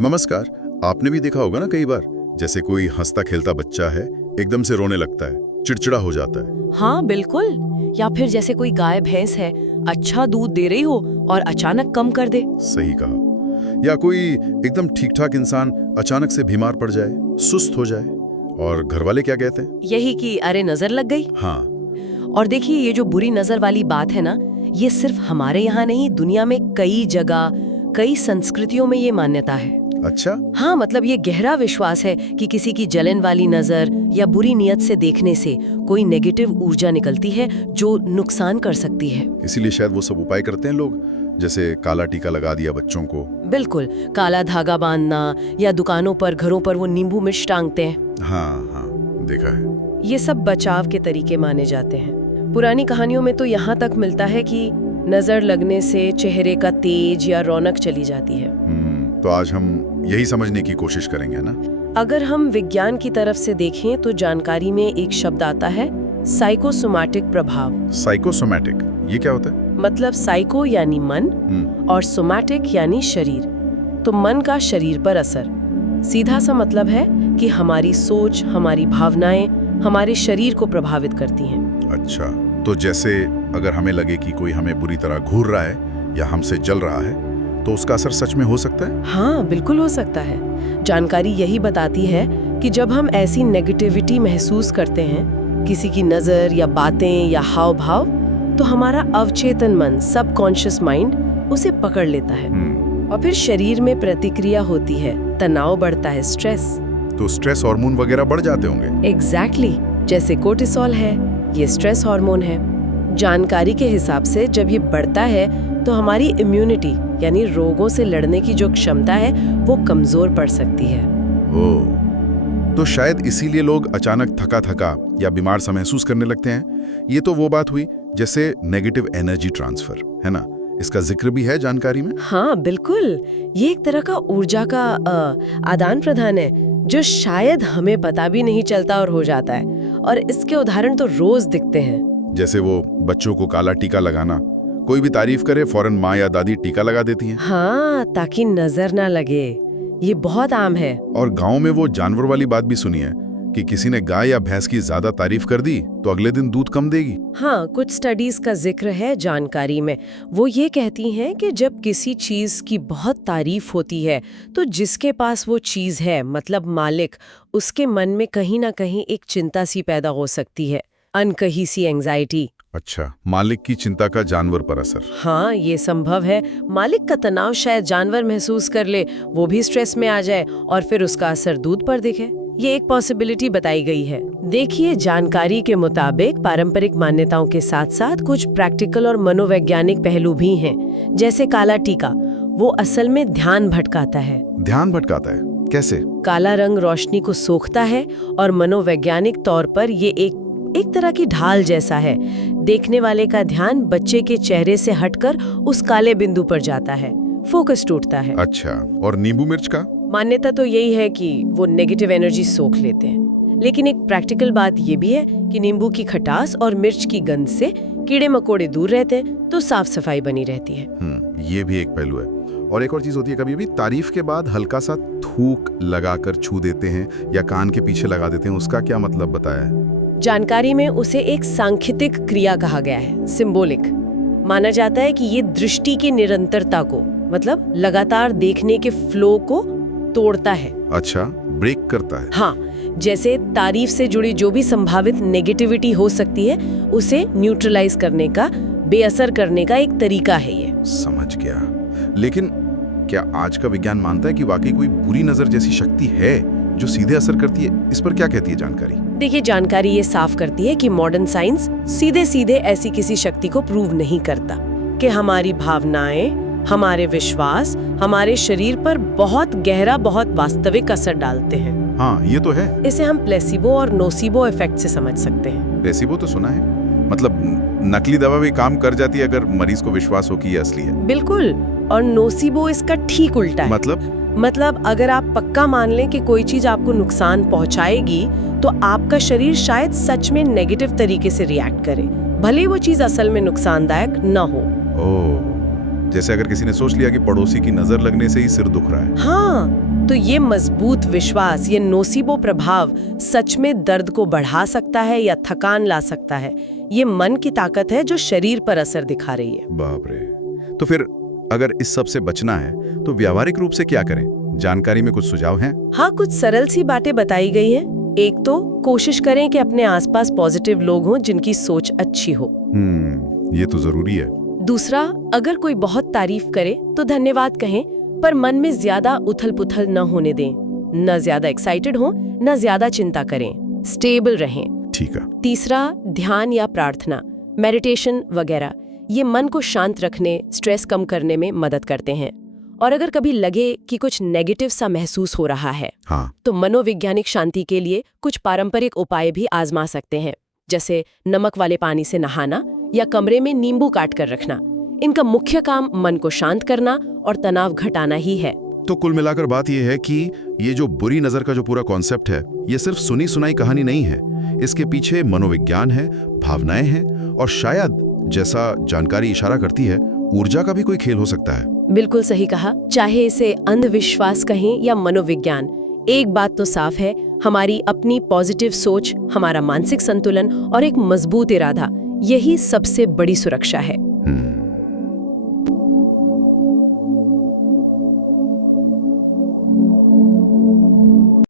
नमस्कार। आपने भी देखा होगा ना कई बार, जैसे कोई हंसता खेलता बच्चा है, एकदम से रोने लगता है, चिड़चिड़ा हो जाता है। हाँ बिल्कुल। या फिर जैसे कोई गाय भैंस है, अच्छा दूध दे रही हो और अचानक कम कर दे। सही कहा। या कोई एकदम ठीक ठाक इंसान अचानक से बीमार पड़ जाए, सुस्त हो जाए, और घर वाले क्या कहते हैं? यही कि अरे नजर लग गई। हाँ। और देखिए, ये जो बुरी नजर वाली बात है ना, ये सिर्फ हमारे यहाँ नहीं, दुनिया में कई जगह, कई संस्कृतियों में ये मान्यता है। अच्छा। हाँ, मतलब ये गहरा विश्वास है कि किसी की जलन वाली नजर या बुरी नियत से देखने से कोई नेगेटिव ऊर्जा निकलती है जो नुकसान कर सकती है। इसीलिए शायद वो सब उपाय करते हैं लोग, जैसे काला टीका लगा दिया बच्चों को। बिल्कुल, काला धागा बांधना, या दुकानों पर, घरों पर वो नींबू मिर्च टांगते हैं। हाँ, देखा है। ये सब बचाव के तरीके माने जाते हैं। पुरानी कहानियों में तो यहाँ तक मिलता है कि नजर लगने से चेहरे का तेज या रौनक चली जाती है। तो आज हम यही समझने की कोशिश करेंगे ना। अगर हम विज्ञान की तरफ से देखें तो जानकारी में एक शब्द आता है, साइकोसोमैटिक प्रभाव। साइकोसोमैटिक, ये क्या होता है? मतलब साइको यानी मन और सोमैटिक यानी शरीर, तो मन का शरीर पर असर। सीधा सा मतलब है कि हमारी सोच, हमारी भावनाएं हमारे शरीर को प्रभावित करती हैं। अच्छा, तो जैसे अगर हमें लगे कि कोई हमें बुरी तरह घूर रहा है या हमसे जल रहा है, तो उसका असर सच में हो सकता है? हाँ बिल्कुल हो सकता है। जानकारी यही बताती है कि जब हम ऐसी नेगेटिविटी महसूस करते हैं, किसी की नजर या बातें या हाव भाव, तो हमारा अवचेतन मन, सबकॉन्शियस माइंड उसे पकड़ लेता है और फिर शरीर में प्रतिक्रिया होती है, तनाव बढ़ता है, स्ट्रेस। तो स्ट्रेस हार्मोन वगैरह बढ़ जाते होंगे? एग्जैक्टली, जैसे कोर्टिसोल है, ये स्ट्रेस हार्मोन है। जानकारी के हिसाब से जब ये बढ़ता है तो हमारी इम्यूनिटी यानी रोगों से लड़ने की जो क्षमता है वो कमजोर पड़ सकती है। ओह, तो शायद इसीलिए लोग अचानक थका थका या बीमार सा महसूस करने लगते हैं। ये तो वो बात हुई जैसे नेगेटिव एनर्जी ट्रांसफर, है ना? इसका जिक्र भी है जानकारी में। हाँ बिल्कुल, ये एक तरह का ऊर्जा का आदान प्रदान है जो शायद हमें पता भी नहीं चलता और हो जाता है। और इसके उदाहरण तो रोज दिखते हैं। जैसे वो बच्चों को काला टीका लगाना, कोई भी तारीफ करे फौरन माँ या दादी टीका लगा देती हैं। हाँ, ताकि नजर ना लगे। ये बहुत आम है। और गांव में वो जानवर वाली बात भी सुनी है कि किसी ने गाय या भैंस की ज्यादा तारीफ कर दी तो अगले दिन दूध कम देगी। हाँ, कुछ स्टडीज का जिक्र है जानकारी में। वो ये कहती हैं कि जब किसी चीज की बहुत तारीफ होती है तो जिसके पास वो चीज है, मतलब मालिक, उसके मन में कहीं ना कहीं एक चिंता सी पैदा हो सकती है, अनकही सी एंजाइटी। अच्छा, मालिक की चिंता का जानवर पर असर। हाँ, ये संभव है। मालिक का तनाव शायद जानवर महसूस कर ले, वो भी स्ट्रेस में आ जाए और फिर उसका असर दूध पर दिखे। ये एक पॉसिबिलिटी बताई गई है। देखिए, जानकारी के मुताबिक पारंपरिक मान्यताओं के साथ साथ कुछ प्रैक्टिकल और मनोवैज्ञानिक पहलू भी हैं। जैसे काला टीका, वो असल में ध्यान भटकाता है। ध्यान भटकाता है? कैसे? काला रंग रोशनी को सोखता है और मनोवैज्ञानिक तौर पर ये एक तरह की ढाल जैसा है। देखने वाले का ध्यान बच्चे के चेहरे से हटकर उस काले बिंदु पर जाता है, फोकस टूटता है। अच्छा, और नींबू मिर्च का? मान्यता तो यही है कि वो नेगेटिव एनर्जी सोख लेते हैं, लेकिन एक प्रैक्टिकल बात ये भी है कि नींबू की खटास और मिर्च की गंध से कीड़े मकोड़े दूर रहते हैं, तो साफ सफाई बनी रहती है। ये भी एक पहलू है। और एक और चीज होती है, कभी भी तारीफ के बाद हल्का सा थूक लगाकर छू देते हैं या कान के पीछे लगा देते हैं, उसका क्या मतलब बताया है? जानकारी में उसे एक सांकेतिक क्रिया कहा गया है, सिंबॉलिक। माना जाता है कि ये दृष्टि की निरंतरता को, मतलब लगातार देखने के फ्लो को तोड़ता है। अच्छा, ब्रेक करता है। हाँ, जैसे तारीफ से जुड़ी जो भी संभावित नेगेटिविटी हो सकती है उसे न्यूट्रलाइज करने का, बेअसर करने का एक तरीका है ये। समझ गया। लेकिन क्या आज का विज्ञान मानता है कि वाकई कोई बुरी नजर जैसी शक्ति है जो सीधे असर करती है? इस पर क्या कहती है जानकारी? देखिए, जानकारी ये साफ करती है कि मॉडर्न साइंस सीधे सीधे ऐसी किसी शक्ति को प्रूव नहीं करता कि हमारी भावनाएं, हमारे विश्वास हमारे शरीर पर बहुत गहरा, बहुत वास्तविक असर डालते हैं। हाँ, ये तो है। इसे हम प्लेसिबो और नोसिबो इफेक्ट से समझ सकते हैं। प्लेसिबो तो सुना है, मतलब नकली दवा भी काम कर जाती है अगर मरीज को विश्वास हो कि ये असली है। बिल्कुल, और नोसिबो इसका ठीक उल्टा है। मतलब अगर आप पक्का मान लें कि कोई चीज आपको नुकसान पहुंचाएगी तो आपका शरीर शायद सच में नेगेटिव तरीके से रिएक्ट करे, भले वो चीज असल में नुकसानदायक न हो। ओह, जैसे अगर किसी ने सोच लिया कि पड़ोसी की नजर लगने से ही सिर दुख रहा है। हाँ, तो ये मजबूत विश्वास, ये नोसिबो प्रभाव सच में दर्द को बढ़ा सकता है या थकान ला सकता है। ये मन की ताकत है जो शरीर पर असर दिखा रही है। बाप रे। तो फिर अगर इस सब से बचना है तो व्यावहारिक रूप से क्या करें? जानकारी में कुछ सुझाव हैं? हाँ, कुछ सरल सी बातें बताई गई हैं। एक तो कोशिश करें कि अपने आसपास पॉजिटिव लोग हों जिनकी सोच अच्छी हो। ये तो जरूरी है। दूसरा, अगर कोई बहुत तारीफ करे तो धन्यवाद कहें, पर मन में ज्यादा उथल-पुथल न होने दें। न ज्यादा एक्साइटेड हो, न ज्यादा चिंता करें। स्टेबल रहें। ठीक है। तीसरा, ध्यान या प्रार्थना, मेडिटेशन वगैरह, ये मन को शांत रखने, स्ट्रेस कम करने में मदद करते हैं। और अगर कभी लगे कि कुछ नेगेटिव सा महसूस हो रहा है, हाँ, तो मनोवैज्ञानिक शांति के लिए कुछ पारंपरिक उपाय भी आजमा सकते हैं, जैसे नमक वाले पानी से नहाना या कमरे में नींबू काट कर रखना। इनका मुख्य काम मन को शांत करना और तनाव घटाना ही है। तो कुल मिलाकर बात यह है कि ये जो बुरी नजर का जो पूरा कॉन्सेप्ट है, ये सिर्फ सुनी सुनाई कहानी नहीं है। इसके पीछे मनोविज्ञान है, भावनाएं हैं और शायद, जैसा जानकारी इशारा करती है, ऊर्जा का भी कोई खेल हो सकता है। बिल्कुल सही कहा। चाहे इसे अंधविश्वास कहें या मनोविज्ञान, एक बात तो साफ है, हमारी अपनी पॉजिटिव सोच, हमारा मानसिक संतुलन और एक मजबूत इरादा, यही सबसे बड़ी सुरक्षा है।